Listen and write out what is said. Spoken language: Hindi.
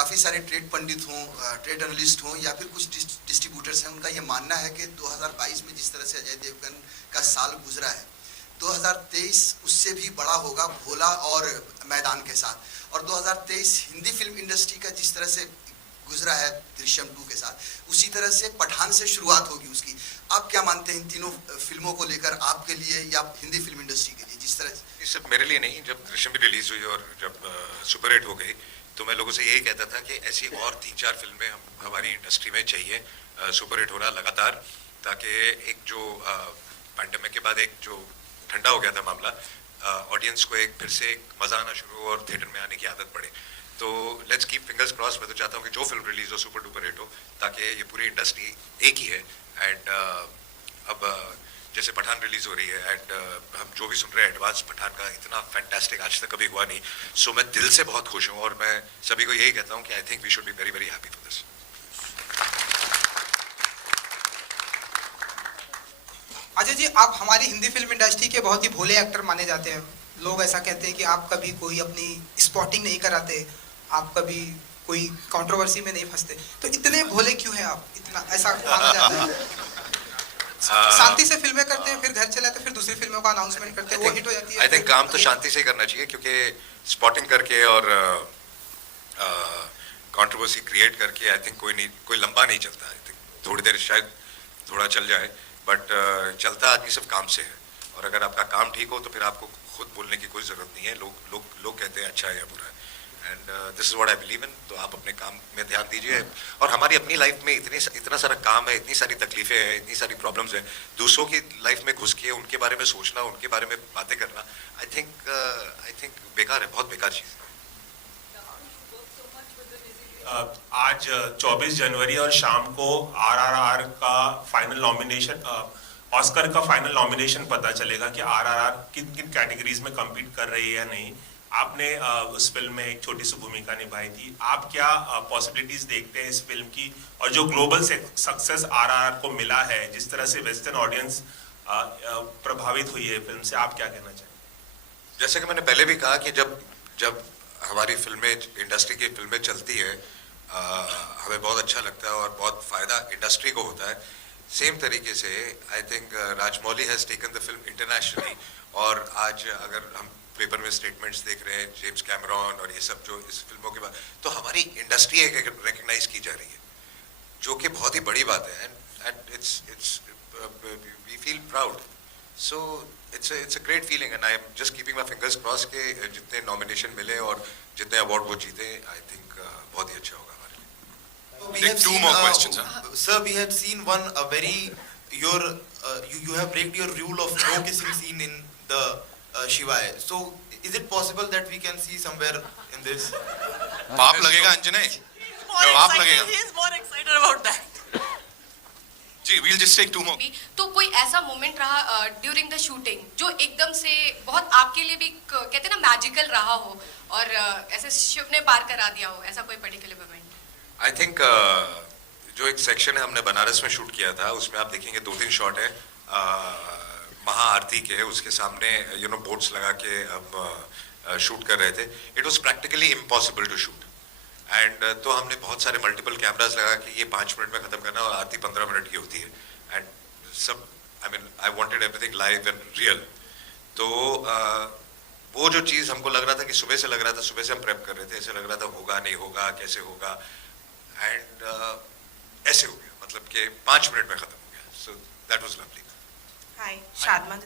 काफ़ी सारे ट्रेड पंडित हों, ट्रेड एनालिस्ट हों या फिर कुछ डिस्ट्रीब्यूटर्स हैं, उनका ये मानना है कि 2022 में जिस तरह से अजय देवगन का साल गुजरा है, 2023 उससे भी बड़ा होगा भोला और मैदान के साथ। और 2023 हिंदी फिल्म इंडस्ट्री का जिस तरह से गुजरा है दृश्यम 2 के साथ, उसी तरह से पठान से शुरुआत होगी उसकी। आप क्या मानते हैं इन तीनों फिल्मों को लेकर, आपके लिए या हिंदी फिल्म इंडस्ट्री के लिए? जिस तरह ये सब मेरे लिए नहीं, जब दृश्यम भी रिलीज हुई और जब सुपर हिट हो गई तो मैं लोगों से यही कहता था कि ऐसी और 3-4 फिल्में हमारी इंडस्ट्री में चाहिए, सुपर हिट हो रहा लगातार, ताकि एक जो पैंडेमिक के बाद एक जो ठंडा हो गया था मामला, ऑडियंस को एक फिर से एक मजा आना शुरू हो और थिएटर में आने की आदत पड़े। तो लेट्स कीप फिंगर्स क्रॉस। मैं तो चाहता हूँ कि जो फिल्म रिलीज हो सुपर डुपर हिट हो, ताकि ये पूरी इंडस्ट्री एक ही है। एंड अब जैसे पठान रिलीज हो रही है एंड हम जो भी सुन रहे हैं एडवांस पठान का, इतना फैंटास्टिक आज तक कभी हुआ नहीं। सो मैं दिल से बहुत खुश हूँ और मैं सभी को यही कहता हूँ कि I think we should be very very happy for this. Ajay ji, आप हमारी हिंदी फिल्म इंडस्ट्री के बहुत ही भोले एक्टर माने जाते हैं। लोग ऐसा कहते हैं कि आप कभी कोई अपनी स्पॉटिंग नहीं कराते, आप कभी कोई कंट्रोवर्सी में नहीं फंसते, तो इतने भोले क्यों हैं आप? इतना ऐसा माना जाता है। शांति से फिल्में करते हैं, फिर घर चले आते, फिर दूसरी फिल्मों का अनाउंसमेंट करते हैं, वो हिट हो जाती है। आई थिंक काम तो शांति से ही करना चाहिए, क्योंकि स्पॉटिंग करके और कंट्रोवर्सी क्रिएट करके आई थिंक कोई लंबा नहीं चलता। आई थिंक थोड़ी देर शायद थोड़ा चल जाए, बट चलता आदमी सब काम से है। और अगर आपका काम ठीक हो तो फिर आपको खुद बोलने की कोई जरूरत नहीं है। लोग कहते हैं अच्छा है या बुरा है, and this is what I believe in. तो आप अपने काम में ध्यान दीजिए। और हमारी अपनी लाइफ में इतना सारा काम है, इतनी सारी तकलीफें हैं, इतनी सारी प्रॉब्लम्स हैं। दूसरों की लाइफ में घुस के उनके बारे में सोचना, उनके बारे में बातें करना, आई थिंक बेकार है, बहुत बेकार चीज़ है। आज 24 जनवरी और शाम को आरआरआर का फाइनल नॉमिनेशन, ऑस्कर का फाइनल नॉमिनेशन पता चलेगा कि आरआरआर किन किन कैटेगरीज में कम्पीट कर रही है या नहीं। आपने उस फिल्म में एक छोटी सी भूमिका निभाई थी। आप क्या पॉसिबिलिटीज देखते हैं इस फिल्म की, और जो ग्लोबल सक्सेस आरआरआर को मिला है, जिस तरह से वेस्टर्न ऑडियंस प्रभावित हुई है फिल्म से, आप क्या कहना चाहेंगे? जैसे कि मैंने पहले भी कहा कि जब हमारी फिल्में, इंडस्ट्री की फिल्में चलती है, हमें बहुत अच्छा लगता है और बहुत फायदा इंडस्ट्री को होता है। सेम तरीके से I think Rajamouli has taken the film internationally. और आज अगर हम पेपर में स्टेटमेंट्स देख रहे हैं, जेम्स कैमरॉन और ये सब जो इस फिल्मों के बाद, तो हमारी इंडस्ट्री एक रिकग्नाइज की जा रही है, जो कि बहुत ही बड़ी बात है। And it's we feel proud. So it's a great feeling and I am just keeping my fingers cross के जितने नॉमिनेशन मिले और जितने अवार्ड वो जीते, आई थिंक बहुत ही अच्छा होगा हमारे लिए। We have two seen, more questions, Sir, we have seen one a very you have break your rule of no kissing scene in the Shivai. So is it possible that we can see somewhere in this? पाप लगेगा अंजने, पाप लगेगा। He is more excited about that. Ji, we'll just take two more. तो कोई ऐसा मोमेंट रहा ड्यूरिंग द शूटिंग जो एकदम से बहुत आपके लिए भी कहते हैं ना मैजिकल रहा हो, और ऐसे शिव ने पार करा दिया हो, ऐसा कोई पर्टिकुलर मोमेंट? आई थिंक जो एक सेक्शन है हमने बनारस में शूट किया था, उसमें आप देखेंगे 2-3 शॉट है महाआरती के, उसके सामने बोट्स लगा के हम शूट कर रहे थे। It was practically impossible to shoot, and तो हमने बहुत सारे मल्टीपल कैमरास लगा के ये 5 मिनट में खत्म करना, और आरती 15 मिनट की होती है। एंड सब I wanted everything live and real. तो वो जो चीज़ हमको लग रहा था कि सुबह से लग रहा था, सुबह से हम प्रेप कर रहे थे, ऐसे लग रहा था होगा नहीं होगा, कैसे होगा, एंड ऐसे हो गया, मतलब कि 5 मिनट में खत्म हो गया। So that was lovely. Hi, Shadman.